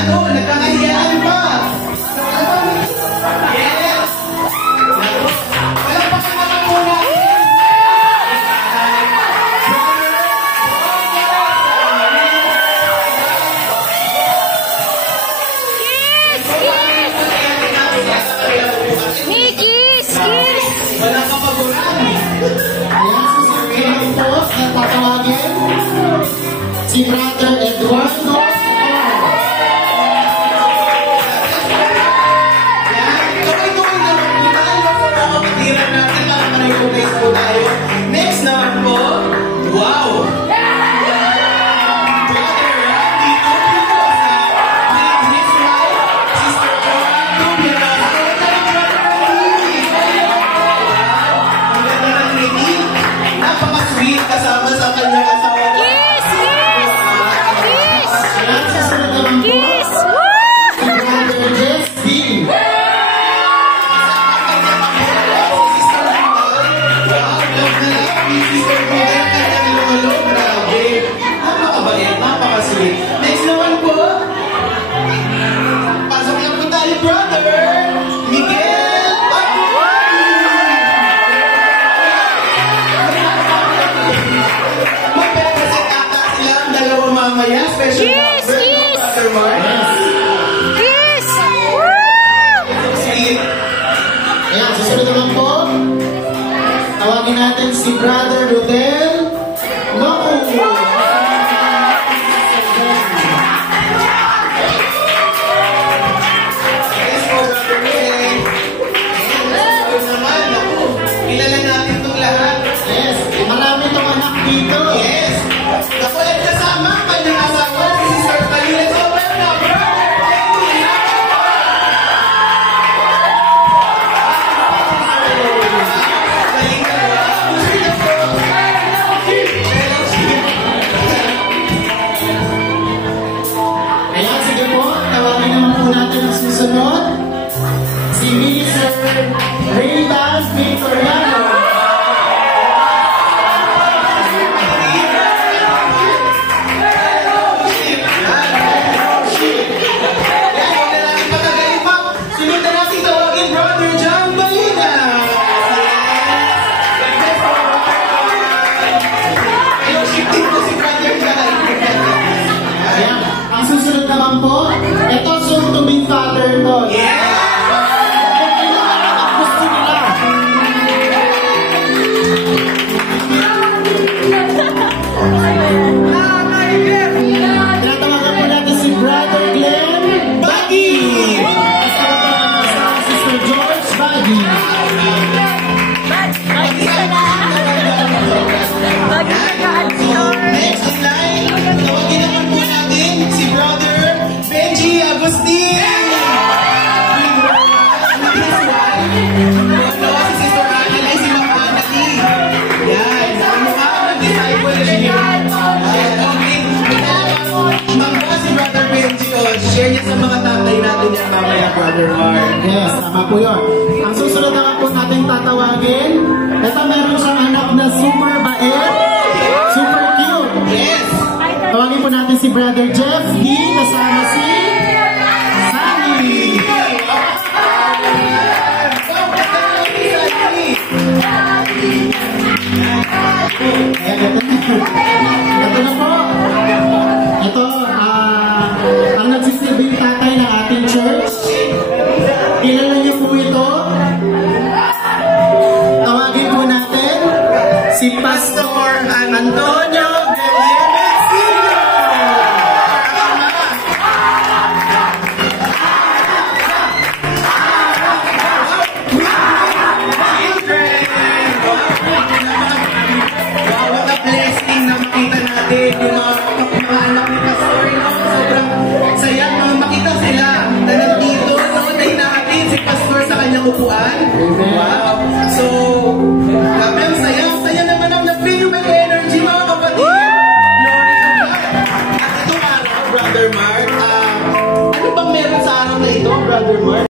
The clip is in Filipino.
ano, nagkakahiyaan pa. Yes! Walang pakamata muna. Wala ka paguran. Ayan, susunod po na tatawagin si Brother Eduardo. Next naman po, wow! Brother Randy Tupilosa with his wife, Sister Joanne Tupilosa. Ang ganda ng rinig. Napaka-sweet kasama sa kanyang asawa. Ayan, susunod naman po si Brother Jess D. Next naman po, pasok lang po tayo, Brother Miguel magpe-present ata sila ang dalawang mamaya, special Brother Mark. Sweet. Ayan, susunod naman po, tawagin natin si Brother Rodel Loco. Kilala natin itong lahat. Yes, marami itong anak dito. Yes. Ako ay kasama ang kanyang asawa, si Sister Kalila. So, welcome, Brother Jenny. Ayan, sige po, tawagin naman po natin ang susunod. Si Mr. Ray-Ban Victoriano. Sunod na natin tawagin, Brother John Balina. Ayaw, shifting po si Brother John. Ayan, ang susunod naman po, ito soon to be father to. Yeah! Gusto nila. Tinatawagan po natin si Brother Glenn Baggy! sa Sister George Baggy. Next in line, tawagin naman po natin si Brother Benji Agustin. Si Sister Annalyn, si Ma'am Annalyn. Yan, ang mukha ng disciple niya. Mangga si Brother Benji, share niya sa mga tatay natin yan mamaya, Brother Mark. Yes, tama po yun. Ang susunod naman po natin tatawagin, ito meron siyang anak na super bait, super cute. Yes! Tawagin po natin si Brother Jeff D. kasama si Sunny. Ito na po. Ito, ang nagsisilbing tatay ng ating church. Kilala niyo po ito. Tawagin po natin si Pastor Antonio Guillermo. What a blessing na makita natin yung mga anak ni Pastor. Sobrang saya makita sila na nandito. Naunay natin si Pastor sa kanyang upuan. Wow! So, grabe ang saya. Saya naman ang nag-feel yung may energy, mga kapatid. Glory to God. At itong araw, Brother Mark, ano bang meron sa araw na ito, Brother Mark?